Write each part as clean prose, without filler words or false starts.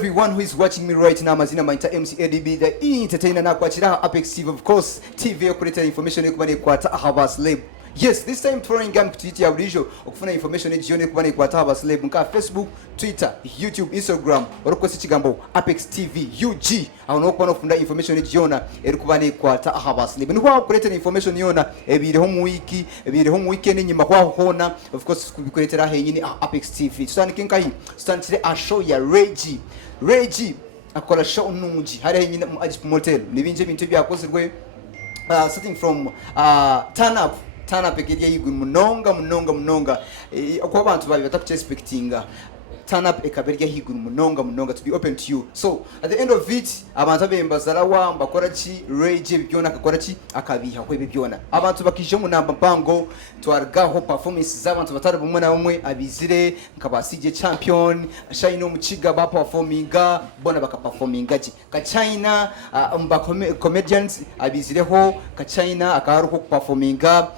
everyone who is watching me right now. Mazina Mainta MC ADB, the entertainer na kwa chiraha Apex TV, of course. TV yo kuleta information yo kubane kwa Habas Lab. Yes, this time touring game kutiti ya ulijo okufuna information ejione kubane kwa Habas Lab nka Facebook, Twitter, YouTube, Instagram oroko sichigambo Apex TV UG aho no kubana ofunda information ejiona eri kubane kwa Habas Lab. Ni kwa kuleta information yona ebire ho mu wiki, ebire ho mu weekend nyuma kwa hona of course kubikuleta henyini Apex TV. Tusanike nkahi, stanchire a show ya Reggie akola show nungi hari henyine mu Ajip Motel nibinje bintu byakozerwe starting from turn up ekedia yigu munonga kwa abantu babi batakuche expectinga turn up ekaberya higu munonga to be open to you. So at the end of it abantu abembazara wa mbakora ki Rage byona akakora ki akabiha kwebe byona abantu bakije mu namba mpango twargaho performance z'abantu batari bumwe na bumwe abizire nkabasije champion shine mu kiga ba performinga bona baka performinga ki ka China comedians abizireho ka China akaharuko performinga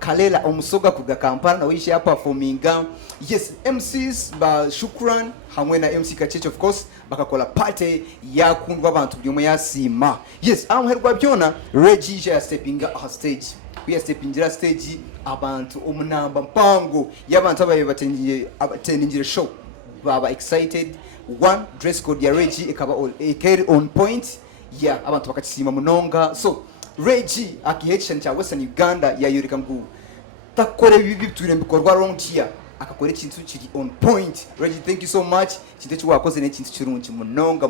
Kalela omusoga kuga Kampala na wishe performinga. Yes, MCs ba Shukran hamwe na MC Kacheche of course bakakola party ya kundwa abantu byomo yasima. Yes, amherwa byona Reggie ya stepping on stage. We are stepping on stage abantu omunamba mpango y'abantu abaye batengiye show baba excited. One dress code ya Reggie ekaba all carry on point. Yeah, abantu bakachisima munonga. So Reggie akihekisha cha Western Uganda ya yurika mgu takore bibi tune bikorwa round here akakore ikintu kiri on point. Reggie, thank you so much. Kintu cyo wakoze ne kintu kirungi munonga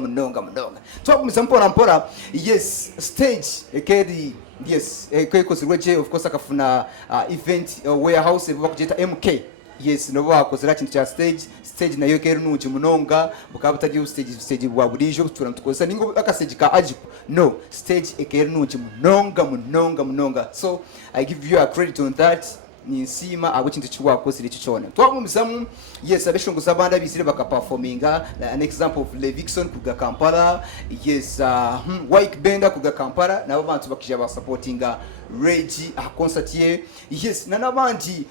twakumisa mpora. Yes, stage ekedi yes kweko Reggie of course akafuna event warehouse bakujeta MK. Yes, no bakozera kintu cha stage nayo kero nungi munonga bukabutagiye stage bwa burijo turamtukoza ningo akastage ka Ajip. No, stage ekero nungi munonga. So I give you a credit on that. Ni sima abo kintu chiwakoze icyo cyone twamumizamu. Yes, abeshongo zabanda bizire baka performinga an example of Levixon kuga Kampala. Yes, White Benda kuga Kampala nabo bantu bakije ba supportinga Reggie a concert ye. Yes, nanabandi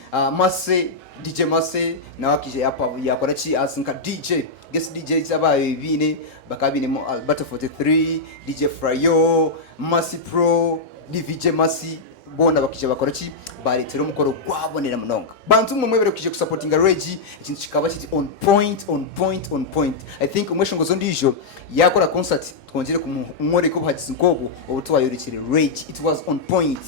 DJ Mase na wakije hapa yakora chi asinka DJ guest DJ zabaye bine bakabine mo Alberto 43 DJ Frayo Masi Pro DJ Masi bona bakije bakora chi baretero mukoro kwabonera munonga bantu mwe bere kije supportinga Reggie ikintu kikaba kiti on point. I think umweshongo zo ndijo yakora concert twongere kumumore ko bahagize nkogo ubutwayorikire Reggie. It was on point.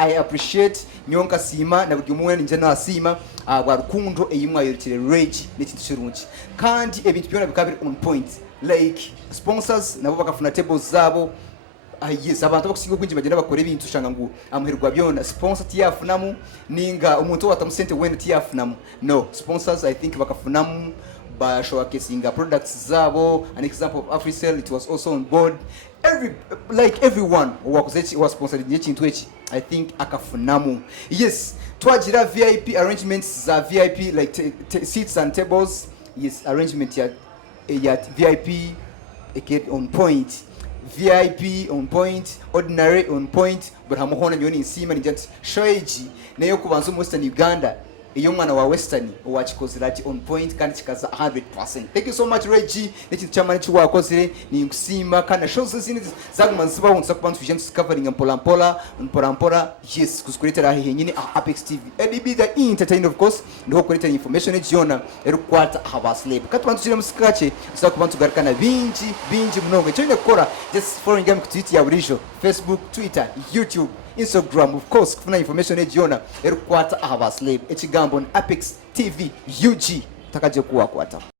I appreciate nyonka sima na buri umwe nje na sima abarukundo eyimwa yorikire Reggie n'ikintu kirungi kandi ebintu byona bikabiri on point like sponsors nabo bakafuna tables zabo. Yes, abantu bakusinga kwinji bagenda bakore ibintu shanga ngo amherwa byona sponsor tiyafunamu ninga umuntu watamusente wenda tiyafunamu. No, sponsors I think bakafunamu ba showcasing products zabo. An example of AfriCell, it was also on board. Everyone wakuzechi was sponsored nyekintu echi I think akafunamu. Yes, twagira VIP arrangements za VIP like seats and tables. Yes, arrangement ya VIP on point. VIP on point, ordinary on point, but hamuhona nyoni insima ni just shoeji nayo kubanza mu Western Uganda iyo mwana wa Western wachikozirati on point kandi chikaza 100%. Thank you so much Reggie. Nekintu cyamani cyo wakozire ni kusima kana shows zini zagumanziba wonsa kubantu vision discovering mpola. Yes, kusukuretera henyine Apex TV ADB the entertainer of course ndo kureta information ejiona erukwata Habas Lab kati bantu zire musikache za kubantu garikana binji mnongo cyo gukora just following game kutiti ya burisho Facebook, Twitter, YouTube, Instagram of course kufuna information ejiona erukwata Habas Lab echigambo Apex TV UG takaje kuwa kwata.